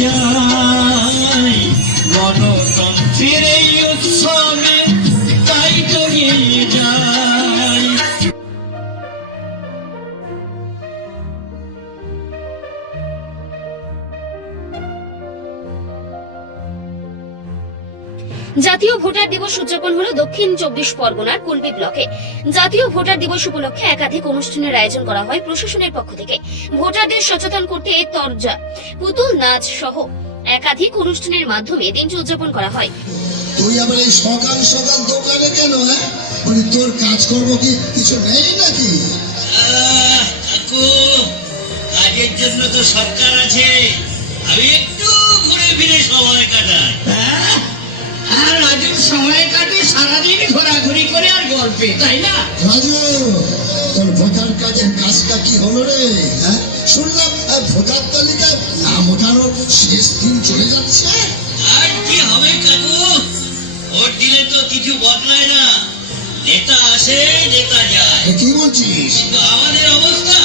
যায়। গণতন্ত্রের জাতীয় ভোটার দিবস উদযাপন হলো দক্ষিণ চব্বিশ পরগনার কুলপি ব্লকে। জাতীয় ভোটার দিবস উপলক্ষে একাধিক অনুষ্ঠানের আয়োজন করা হয় প্রশাসনের পক্ষ থেকে। ভোটারদের সচেতন করতে তরজা পুতুল নাচ সহ একাধিক অনুষ্ঠানের মাধ্যমে দিনটি উদযাপন করা হয়। তুই আবার এই সকাল সকাল দোকানে কেন হ্যাঁ? তোর কাজকর্ম কি কিছু নেই নাকি? কাজের জন্য তো সরকার আছে। আমি একটু ঘুরে ফিরে সময় কাটাই। সময় কাটে সারাদিন ঘোরাঘুরি করে আর গল্পে তাই না? রাজু তোর ভোটার কাজের কাজটা কি হলো রে হ্যাঁ? শুনলাম ভোটার তালিকায় নাম ওঠানোর শেষ দিন চলে যাচ্ছে। আর কি হবে কাকু? ভোট দিলে তো কিছু বদলায় না। নেতা আসে নেতা যায়। কি বলছিস? কিন্তু আমাদের অবস্থা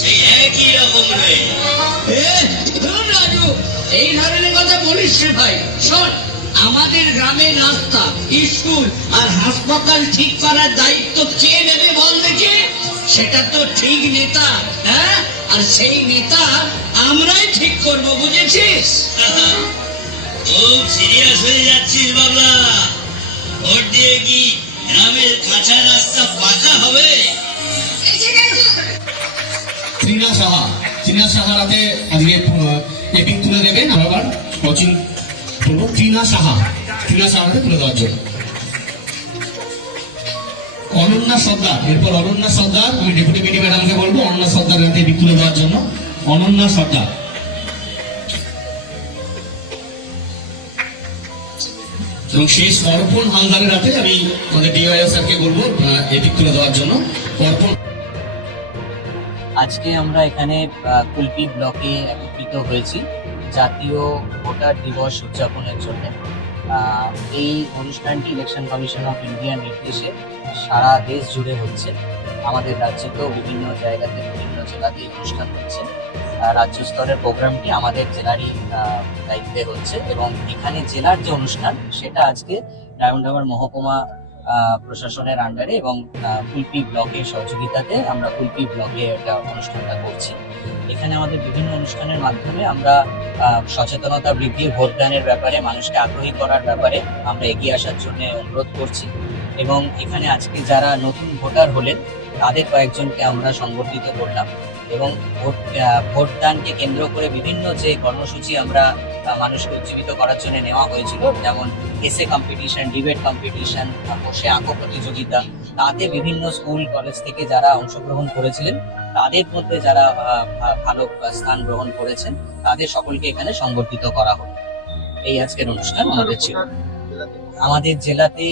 সেই একই রকম রে। রাজু এই ধরনের কথা বলিস রে ভাই শোন। আমাদের গ্রামের রাস্তা স্কুল আর হাসপাতাল ঠিক করার দায়িত্ব কে নেবে বল দেখে? সেটা তো ঠিক নেতা হ্যাঁ? আর সেই নেতা আমরাই ঠিক করব বুঝেছিস? খুব সিরিয়াস হয়ে যাচ্ছিস বাবলা। ভোট দিয়ে কি গ্রামের কাঁচা রাস্তা পাকা হবে? ত্রিনা সাহা ত্রিনা সাহার হাতে আজকে এপিক তুলে দেবেন আবার কোচিং করব ত্রিনা সাহা। ত্রিনা হাতে তুলে দেওয়ার জন্য। অনন্যা সর্দার। এরপর অনন্যা সর্দার, আমি ডেপুটি মিনি ম্যাডামকে বলব, অনন্যা সর্দারের হাতে এপিক তুলে দেওয়ার জন্য। অনন্যা সর্দার। এবং শেষ অর্পণ হালদারের হাতে আমি আমাদের ডিওয়াইএস স্যারকে বলব এপিক তুলে দেওয়ার জন্য। অর্পণ। আজকে আমরা এখানে কুলপি ব্লকে একত্রিত হয়েছি। জাতীয় ভোটার দিবস উদযাপনের জন্য। এই অনুষ্ঠানটি ইলেকশন কমিশন অফ ইন্ডিয়ার নির্দেশে সারা দেশ জুড়ে হচ্ছে। আমাদের রাজ্যেতেও বিভিন্ন জায়গাতে, বিভিন্ন জেলাতে অনুষ্ঠান হচ্ছে। রাজ্য স্তরের প্রোগ্রামটি আমাদের জেলারই দায়িত্বে হচ্ছে এবং এখানে জেলার যে অনুষ্ঠান, সেটা আজকে ডায়মন্ড মহকুমা প্রশাসনের আন্ডারে এবং কুলপি ব্লকের সহযোগিতাতে আমরা কুলপি ব্লকে একটা অনুষ্ঠানটা করছি। এখানে আমাদের বিভিন্ন অনুষ্ঠানের মাধ্যমে আমরা সচেতনতা বৃদ্ধি, ভোটদানের ব্যাপারে, মানুষকে আগ্রহী করার ব্যাপারে আমরা এগিয়ে আসার জন্য অনুরোধ করছি। এবং এখানে আজকে যারা নতুন ভোটার হলেন, তাদের কয়েকজনকে আমরা সংগঠিত করলাম। এবং ভোট ভোটদানকে কেন্দ্র করে বিভিন্ন যে কর্মসূচি আমরা মানুষকে উজ্জীবিত করার জন্য নেওয়া হয়েছিল। যেমন এসে কম্পিটিশন ডিবেট কম্পিটিশন বসে আঁকো প্রতিযোগিতা, তাতে বিভিন্ন স্কুল কলেজ থেকে যারা অংশগ্রহণ করেছিলেন, তাদের মধ্যে যারা ভালো স্থান গ্রহণ করেছেন, তাদের সকলকে এখানে সংগঠিত করা হলো এই আজকের অনুষ্ঠান আমাদের ছিল। আমাদের জেলাতে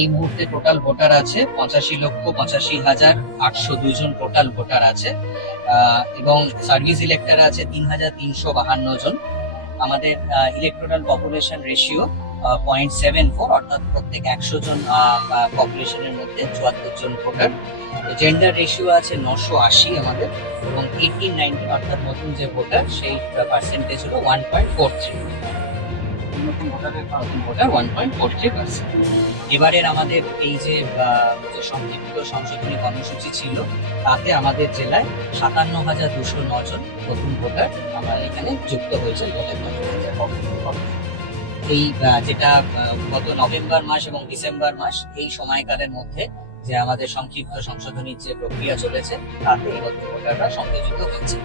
এই মুহূর্তে টোটাল ভোটার আছে পঁচাশি লক্ষ পঁচাশি হাজার আটশো দুজন টোটাল ভোটার আছে। এবং সার্ভিস ইলেক্টর আছে তিন হাজার তিনশো বাহান্ন জন। আমাদের electoral population ratio point seven four অর্থাৎ প্রত্যেক একশো জন পপুলেশনের মধ্যে চুয়াত্তর জন ভোটার। জেন্ডার রেশিও আছে নশো আশি আমাদের, এবং এইটিন নাইনটিন অর্থাৎ নতুন যে ভোটার, সেই পার্সেন্টেজ হলো ওয়ান পয়েন্ট ফোর থ্রি এবারের আমাদের এই যে সংক্ষিপ্ত সংশোধনী কর্মসূচি ছিল, তাতে আমাদের জেলায় সাতান্ন হাজার দুশো জন নতুন ভোটার আমার এখানে যুক্ত হয়েছে এই যেটা গত নভেম্বর মাস এবং ডিসেম্বর মাস, এই সময়কালের মধ্যে যে আমাদের সংক্ষিপ্ত সংশোধনীর যে প্রক্রিয়া চলেছে, তাতে ভোটাররা সংযোজিত হচ্ছে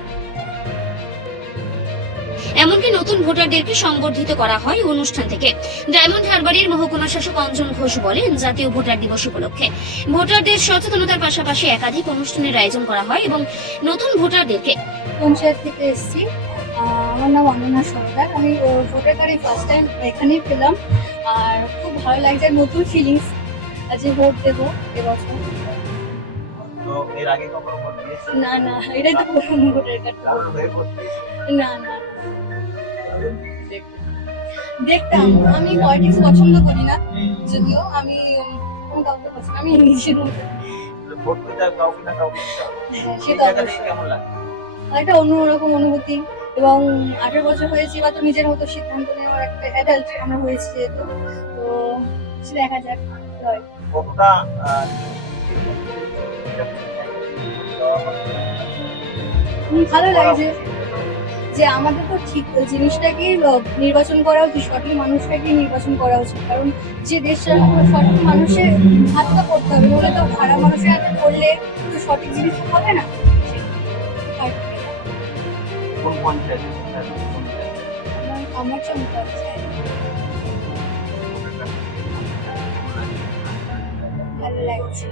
এমনকি নতুন ভোটারদেরকে সংবর্ধিত করা হয় অনুষ্ঠান থেকে। ডায়মন্ড হারবারের মহকুমা শাসক অঞ্জন ঘোষ বলেন জাতীয় ভোটার দিবস উপলক্ষে ভোটারদের সচেতনতার পাশাপাশি একাধিক অনুষ্ঠানের আয়োজন করা হয় এবং নতুন ভোটারদেরকে পঞ্চায়েত থেকে এসেছি। আমার নাম অনন্যা সরকার আমি ও, ভোটার কার্ড ফার্স্ট টাইম এখানেই পেলাম। আর খুব ভালো লাগছে নতুন ফিলিংস যে ভোট দেবো এবছর। তো এর আগে কখনো ভোট দিয়েছেন না না এটাই তো প্রথম ভোটার কার্ড। না না দেখতাম। আমি পলিটিক্স পছন্দ করি না, যদিও আমি আমি সেটা লাগে একটা অন্যরকম অনুভূতি। এবং আঠেরো বছর হয়েছে, বা তো নিজের মতো সিদ্ধান্ত নেওয়ার একটা অ্যাডাল্ট যেহেতু। তো সে দেখা যাক। কতটা ভালো লাগছে যে আমাদের তো ঠিক জিনিসটাকে নির্বাচন করা উচিত সঠিক মানুষটাকে নির্বাচন করা উচিত। কারণ যে দেশটা সঠিক মানুষের হাতটা করতে হবে বলে তো খারাপ মানুষের হাতে করলে তো সঠিক জিনিস হবে না। আমার- আমার চমকা ভালো লাগছে।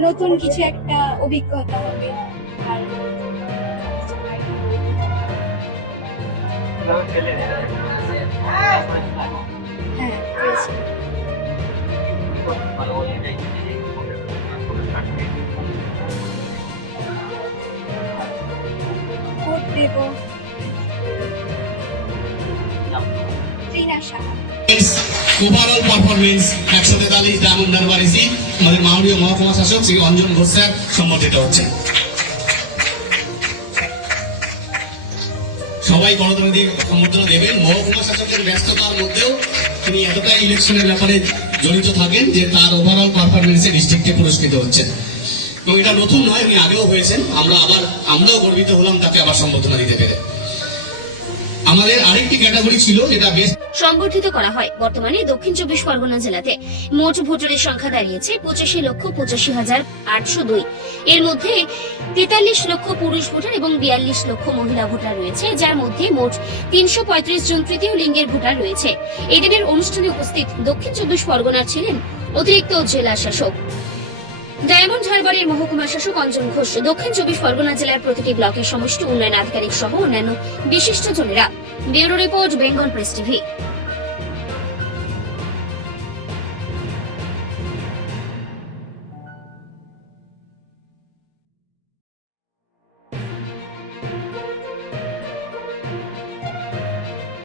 নতুন কিছু একটা অভিজ্ঞতা হবে। আর ওভারঅল পারফরমেন্স একশো তেতাল্লিশ ডায়মন্ড দরবারিসি আমাদের মাননীয় মহকুমা শাসক শ্রী অঞ্জন ঘোষ স্যার সম্বর্ধিত হচ্ছে। সবাই গণতান্ত্রিক সমর্থন দেবেন। মহকুমা শাসকের ব্যস্ততার মধ্যেও তিনি এতটা ইলেকশনের ব্যাপারে জড়িত থাকেন যে তার ওভারঅল পারফরমেন্সে ডিস্ট্রিক্টে পুরস্কৃত হচ্ছেন। এবং এটা নতুন নয়, উনি আগেও হয়েছেন। আমরা আবার, আমরাও গর্বিত হলাম তাকে আবার সম্বোধনা দিতে পেরে। আমাদের আরেকটি ক্যাটাগরি ছিল, যেটা বেস্ট সংগঠিত করা হয় বর্তমানে দক্ষিণ চব্বিশ পরগনা জেলাতে। মোট ভোটারের সংখ্যা দাঁড়িয়েছে পঁচাশি লক্ষ পঁচাশি হাজার আটশো দুই। এর মধ্যে তেতাল্লিশ লক্ষ পুরুষ ভোটার এবং বিয়াল্লিশ লক্ষ মহিলা ভোটার রয়েছে, যার মধ্যে মোট তিনশো পঁয়ত্রিশ জন তৃতীয় লিঙ্গের ভোটার রয়েছে। এদিনের অনুষ্ঠানে উপস্থিত দক্ষিণ চব্বিশ পরগনার ছিলেন অতিরিক্ত জেলা শাসক। ডায়মন্ড হারবারের মহকুমা শাসক অঞ্জন ঘোষ দক্ষিণ চব্বিশ পরগনা জেলার প্রতিটি ব্লকের সমষ্টি উন্নয়ন আধিকারিক সহ অন্যান্য বিশিষ্ট জনেরা bureau report, Bengal press TV.